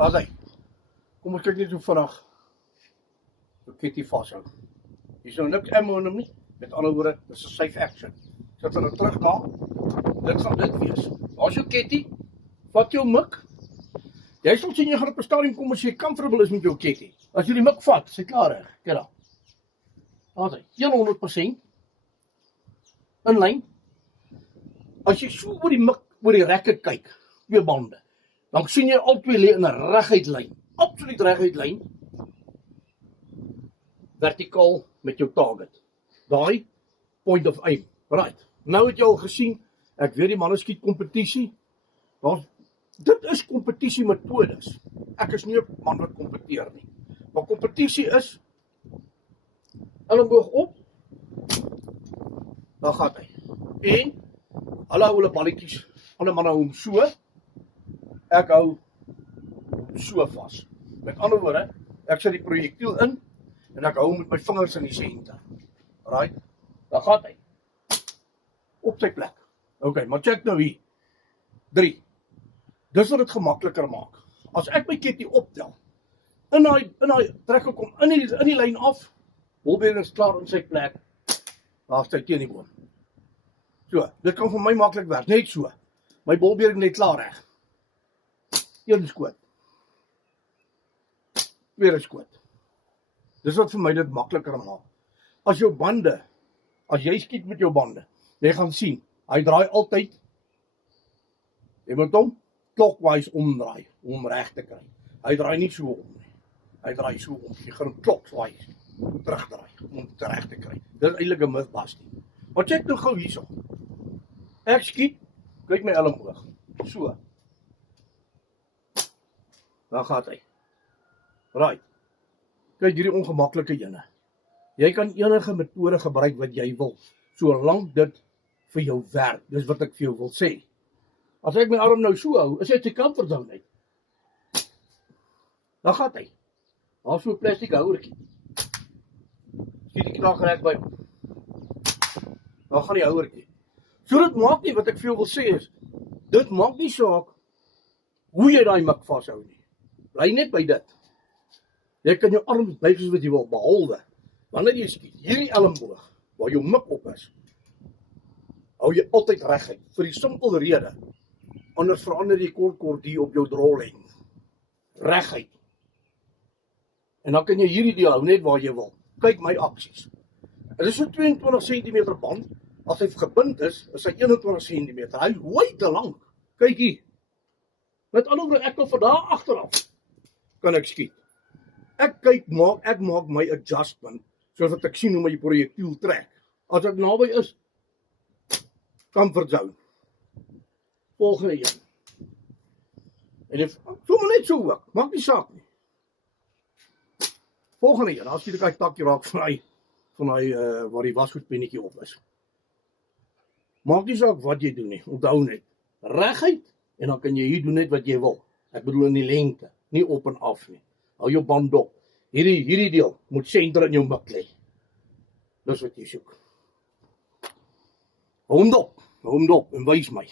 Pas hy. Kom ons kyk net hoe vinnig so Kitty vashou. Hier is nou niks ammo in hom nie. Met ander woorde, dis 'n safe action. Sit hulle terug daar. Dit gaan dit wees. Daar's jou Kitty. Vat jou mik. Jy sal sien jy gaan op 'n stadium kom as jy comfortable is met jou Kitty. As jy die mik vat, is hy klaar reg. Kyk daar. Daar's hy. 100% in lyn. As jy so oor die mik, oor die rekke kyk, twee bande, dan sien jy al twee lê in 'n reguit lyn. Absoluut reguit lyn. Vertikaal met jou target. Daai point of aim. Right. Nou het jy al gesien, ek weet die manne skiet kompetisie. Dit is kompetisie metodes. Ek is nie 'n man wat kompeteer nie. Maar kompetisie is elmboog op. Dan gaan hy. En hulle hou hulle balletjies. Ander manne hou hom so. Ek hou hom so vas. Met ander woorde, ek sit die projektiel in en ek hou hom met my vingers in die senter. Right? Dan gaan hy. Op sy plek. Okay, maar check nou hier. 3. Dis wat dit gemakliker maak. As ek my Kitty optel, in daai trek ek hom in die lyn af, bolbering is klaar in sy plek, daar is hy teen die boom. So, dit kan vir my maklik werk, net so. My bolbering net klaar reg. Een skoot. Tweede skoot. Dis wat vir my dit makliker maak. As jou bande, as jy skiet met jou bande, jy gaan sien, hy draai altyd, jy moet hom clockwise omdraai, om reg te kry. Hy draai nie so om nie. Hy draai so om. Jy gaan hom clockwise terugdraai, om te reg te kry. Dit is eintlik 'n mythbusting. Maar check nou gou hierso. Ek skiet, kyk my elmboog. So. Dan gaan hy. Right. Kyk hierdie ongemaklike ene. Jy kan enige metode gebruik wat jy wil, solank dit vir jou werk. Dis wat ek vir jou wil sê. As ek my arm nou so hou, is hy te comfort zone uit. Dan gaan hy. Daar so 'n plastiek houertjie. Skiet die knak reg by hom. Dan gaan die houertjie. So dit maak nie, wat ek vir jou wil sê is, dit maak nie saak hoe jy daai mik vashou nie. Bly net by dit. Jy kan jou arms buig soos wat jy wil, behalwe wanneer jy skiet, hierdie elmboog, waar jou mik op is, hou jy altyd reguit, vir die simpel rede, anders verander jy kort die op jou drollen, reguit. En dan kan jy hierdie deel hou net waar jy wil. Kyk my aksies. Dit is so 22 cm band, as hy gebind is hy 21 cm, hy is te lank. Kyk hier. Met ander woorde, ek kan van daar agteraf, kan ek skiet. Ek maak my adjustment, sodat ek sien hoe my projektiel trek. As ek naby is, comfort zone. Volgende een. En sommer net so ook, maak nie saak nie. Volgende een, daar skiet ek takkie raak van hy waar die wasgoedpennetjie op is. Maak nie saak wat jy doen nie, onthou net. Reguit, en dan kan jy hier doen net wat jy wil. Ek bedoel in die lengte, nie op en af nie. Hou jou band dop. Hierdie deel moet senter in jou mik lê. Dis wat jy soek. Hou hom dop en wys my.